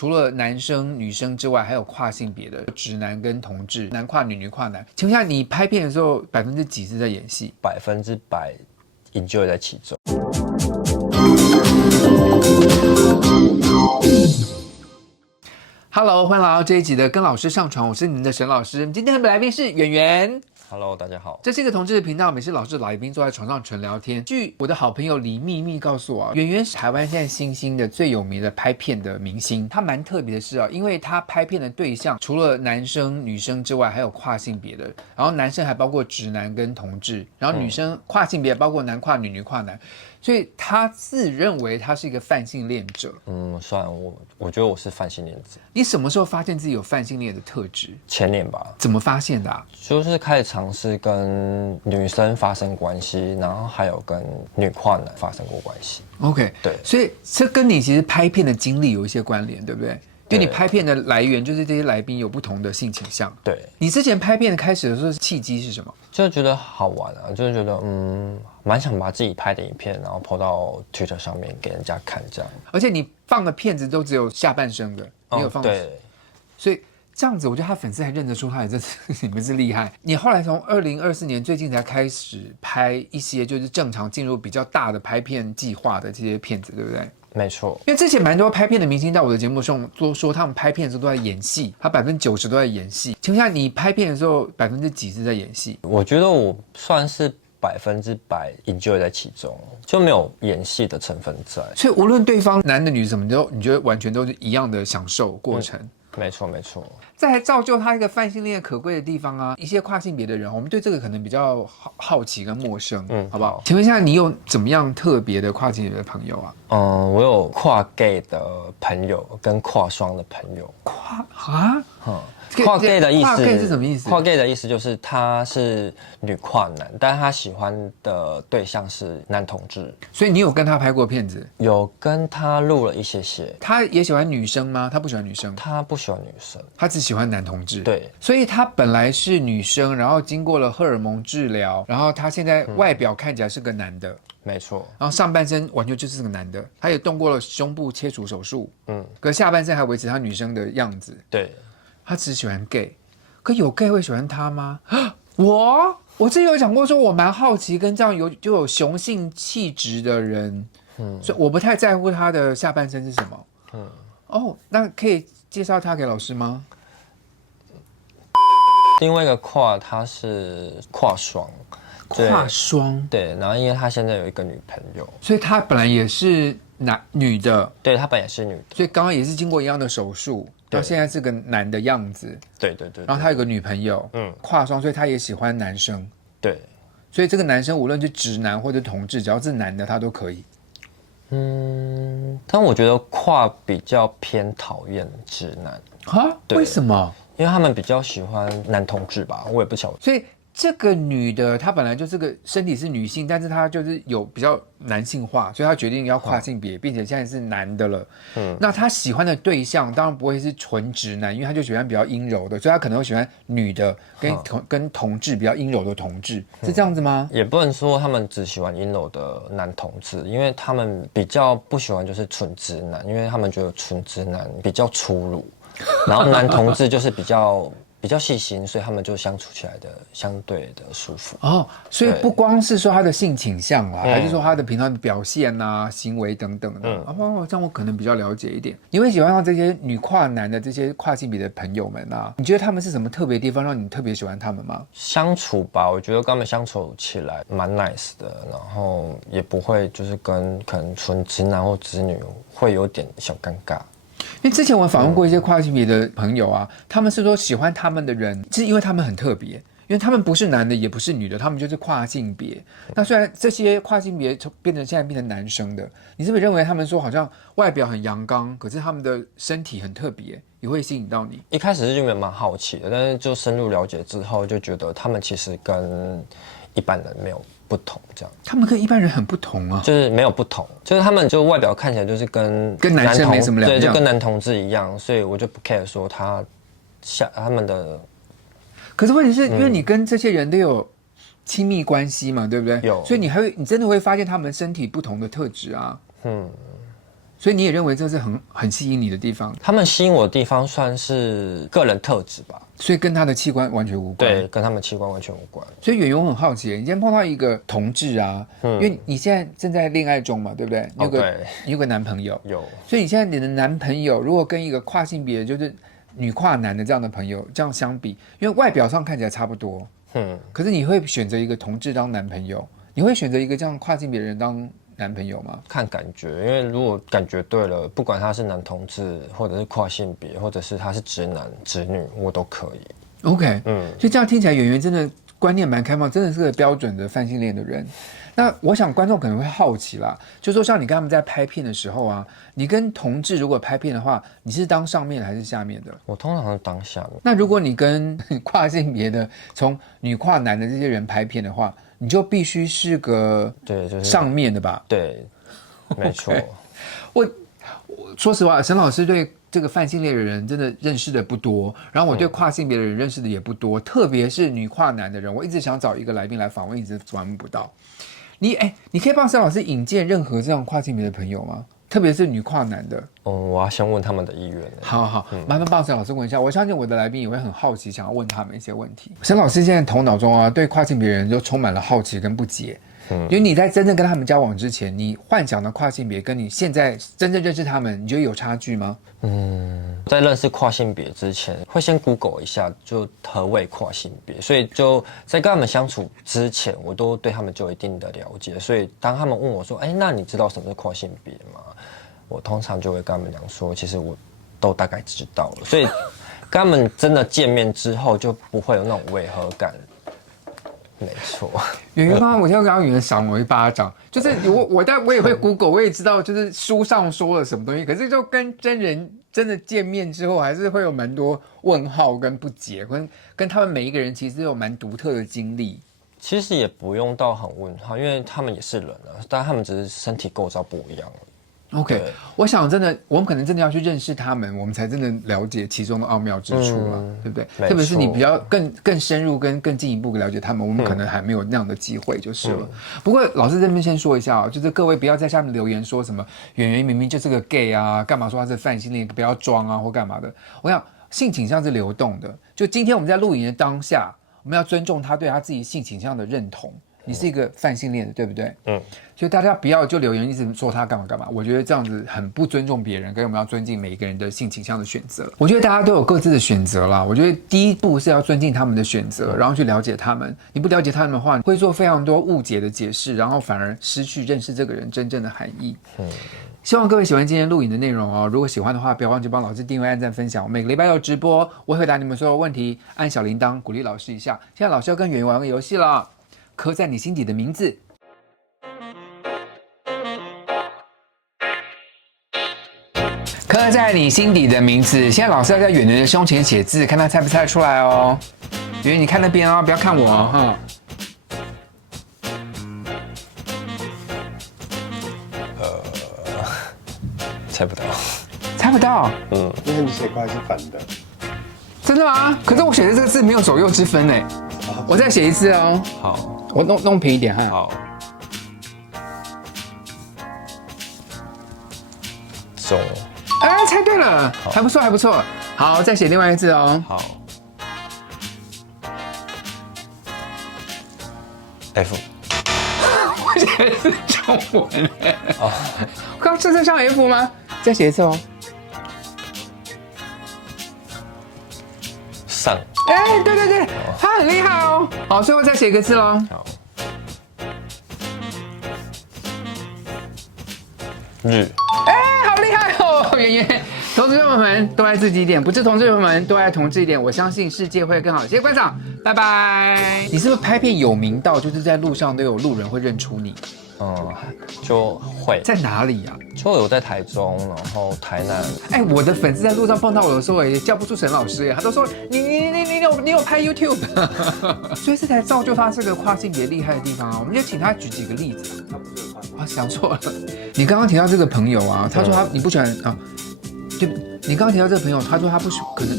除了男生、女生之外，还有跨性别的直男跟同志，男跨女，女跨男。请问一下，你拍片的时候几%是在演戏？100% enjoy 在其中。Hello， 欢迎来到这一集的跟老师上床，我是您的沈老师。今天的来宾是圆圆。Hello， 大家好。这是一个同志的频道，每次老师来宾坐在床上纯聊天。据我的好朋友李秘密告诉我啊，圆圆是台湾现在新兴的最有名的拍片的明星。他蛮特别的是啊，因为他拍片的对象除了男生、女生之外，还有跨性别的。然后男生还包括直男跟同志，然后女生跨性别包括男跨女、女跨男。所以他自认为他是一个泛性恋者。算了，我觉得我是泛性恋者。你什么时候发现自己有泛性恋的特质？前年吧。怎么发现的啊？就是开始尝试跟女生发生关系，然后还有跟女跨男发生过关系。OK， 对，所以这跟你其实拍片的经历有一些关联，对不对？因为你拍片的来源就是这些来宾有不同的性倾向。对，你之前拍片的开始的时候契机是什么？就觉得好玩啊，就是觉得蛮想把自己拍的影片，然后 po 到 Twitter 上面给人家看这样。而且你放的片子都只有下半身的，你有放对，所以这样子，我觉得他粉丝还认得出他，你们是厉害。你后来从2024年最近才开始拍一些就是正常进入比较大的拍片计划的这些片子，对不对？没错，因为之前蛮多拍片的明星在我的节目上都说他们拍片的时候都在演戏，他90%都在演戏。请问一下，你拍片的时候几%是在演戏？我觉得我算是100% enjoy 在其中，就没有演戏的成分在。所以无论对方男的女什么都，你觉得完全都是一样的享受过程。没错没错。再来造就他一个泛性恋可贵的地方啊，一些跨性别的人，我们对这个可能比较好奇跟陌生，好不好？请问一下，你有怎么样特别的跨性别的朋友啊？我有跨 gay 的朋友跟跨双的朋友。跨 gay 的意思，跨 gay 是什么意思？跨 gay 的意思就是他是女跨男，但他喜欢的对象是男同志。所以你有跟他拍过片子？有跟他录了一些。他也喜欢女生吗？他不喜欢女生。他不喜欢女生，他只喜欢男同志。对，所以他本来是女生，然后经过了荷尔蒙治疗，然后他现在外表看起来是个男的。没错，然后上半身完全就是个男的，他也动过了胸部切除手术，可下半身还维持他女生的样子。对，他只喜欢 gay， 可有 gay 会喜欢他吗？我之前有讲过，说我蛮好奇跟这样有雄性气质的人，所以我不太在乎他的下半身是什么。那可以介绍他给老师吗？另外一个跨他是跨双。跨双。对，然后因为他现在有一个女朋友，所以他本来也是女的。对，他本来也是女的，所以刚刚也是经过一样的手术，然后现在是个男的样子。对。然后他有个女朋友，跨双，所以他也喜欢男生。对，所以这个男生无论是直男或者同志，只要是男的他都可以。但我觉得跨比较偏讨厌直男。为什么？因为他们比较喜欢男同志吧，我也不晓得。所以这个女的她本来就是个身体是女性，但是她就是有比较男性化，所以她决定要跨性别，并且现在是男的了。那她喜欢的对象当然不会是纯直男，因为她就喜欢比较阴柔的，所以她可能会喜欢女的跟同志比较阴柔的同志，是这样子吗？也不能说他们只喜欢阴柔的男同志，因为他们比较不喜欢就是纯直男，因为他们觉得纯直男比较粗鲁，然后男同志就是比较细心，所以他们就相处起来的相对的舒服。所以不光是说他的性倾向啦，还是说他的平常的表现啊、行为等等的。这样我可能比较了解一点。你会喜欢上这些女跨男的这些跨性别的朋友们啊？你觉得他们是什么特别的地方让你特别喜欢他们吗？相处吧，我觉得跟他们相处起来蛮 nice 的，然后也不会就是跟可能纯直男或直女会有点小尴尬。因为之前我访问过一些跨性别的朋友啊，他们是说喜欢他们的人是因为他们很特别，因为他们不是男的也不是女的，他们就是跨性别。那虽然这些跨性别现在变成男生的，你是不是认为他们说好像外表很阳刚，可是他们的身体很特别，也会吸引到你？一开始就蛮好奇的，但是就深入了解之后，就觉得他们其实跟一般人没有不同，这样。他们跟一般人很不同啊，就是没有不同，就是他们就外表看起来就是跟男生没什么两样，对，就跟男同志一样，所以我就不 care 说他们的。可是问题是因为你跟这些人都有亲密关系嘛，对不对？有，所以你真的会发现他们身体不同的特质啊。所以你也认为这是很吸引你的地方，他们吸引我的地方算是个人特质吧，所以跟他的器官完全无关。对，跟他们器官完全无关。所以圆圆我很好奇，你今天碰到一个同志啊，因为你现在正在恋爱中嘛，对不对？你有个男朋友，有。所以你现在你的男朋友如果跟一个跨性别，就是女跨男的这样的朋友这样相比，因为外表上看起来差不多，可是你会选择一个同志当男朋友，你会选择一个这样跨性别的人当男朋友吗？看感觉，因为如果感觉对了，不管他是男同志，或者是跨性别，或者是他是直男直女，我都可以。OK，所以这样听起来，圆圆真的观念蛮开放，真的是个标准的泛性恋的人。那我想观众可能会好奇啦，就说像你跟他们在拍片的时候啊，你跟同志如果拍片的话，你是当上面的还是下面的？我通常是当下面。那如果你跟跨性别的，从女跨男的这些人拍片的话，你就必须是个对，就是上面的吧？对，没错。我说实话，沈老师对这个泛性恋的人真的认识的不多，然后我对跨性别的人认识的也不多，特别是女跨男的人，我一直想找一个来宾来访问，一直访问不到。你可以帮沈老师引荐任何这样跨性别的朋友吗？特别是女跨男的。我要先问他们的意愿。好，麻烦帮沈老师问一下，我相信我的来宾也会很好奇，想要问他们一些问题。沈老师现在头脑中啊，对跨性别人就充满了好奇跟不解。因为你在真正跟他们交往之前，你幻想的跨性别跟你现在真正认识他们，你觉得有差距吗？在认识跨性别之前，会先 Google 一下，就何谓跨性别，所以就在跟他们相处之前，我都对他们就有一定的了解。所以当他们问我说：“哎，那你知道什么是跨性别吗？”我通常就会跟他们讲说：“其实我都大概知道了。”所以跟他们真的见面之后，就不会有那种违和感。没错，圆圆刚刚我现在刚刚圆圆赏我一巴掌，就是我也会 Google， 我也知道就是书上说了什么东西，可是就跟真人真的见面之后，还是会有蛮多问号跟不解，跟他们每一个人其实有蛮独特的经历。其实也不用到很问号，因为他们也是人啊，但他们只是身体构造不一样而已。OK， 我想真的，我们可能真的要去认识他们，我们才真的了解其中的奥妙之处了，对不对？特别是你比较更深入跟更进一步了解他们，我们可能还没有那样的机会就是了。不过老师这边先说一下，就是各位不要在下面留言说什么圆圆明明就是个 gay 啊，干嘛说他是泛性恋，不要装啊或干嘛的。我想性倾向是流动的，就今天我们在录影的当下，我们要尊重他对他自己性倾向的认同。你是一个泛性恋的，对不对？所以大家不要就留言一直说他干嘛干嘛，我觉得这样子很不尊重别人，跟我们要尊敬每一个人的性倾向的选择。我觉得大家都有各自的选择啦，我觉得第一步是要尊敬他们的选择，然后去了解他们。你不了解他们的话，会做非常多误解的解释，然后反而失去认识这个人真正的含义。希望各位喜欢今天录影的内容哦。如果喜欢的话，不要忘记帮老师订阅、按赞、分享。每个礼拜有直播，我会回答你们所有问题，按小铃铛鼓励老师一下。现在老师要跟圆圆玩个游戏了。刻在你心底的名字。刻在你心底的名字。现在老师要在圆圆的胸前写字，看他猜不猜得出来哦。圆圆，你看那边哦，不要看我哦，哈。猜不到。猜不到？因为你写过来是反的。真的吗？可是我写的这个字没有左右之分哎。我再写一次哦。好。我弄平一点哈。好。中。哎，猜对了，还不错，还不错。好，再写另外一字哦。好。F。我写的是中文哎。哦。刚这是像 F 吗？再写一次哦。上。哎，对对对，他很厉害哦。好，最后再写一个字喽。好。日。哎，好厉害哦，圆圆。同志朋友们都爱自己一点，不是同志朋友们都爱同志一点。我相信世界会更好。谢谢观赏，拜拜。你是不是拍片有名到，就是在路上都有路人会认出你？就会在哪里呀？就有在台中，然后台南。哎，我的粉丝在路上碰到我的时候，也叫不出沈老师耶，他都说你有拍 YouTube， 所以这才造就他这个跨性别厉害的地方啊。我们就请他举几个例子。他不是跨，想错了。你刚刚提到这个朋友啊，他说你不喜欢啊，就你刚刚提到这个朋友，他说他不喜可能。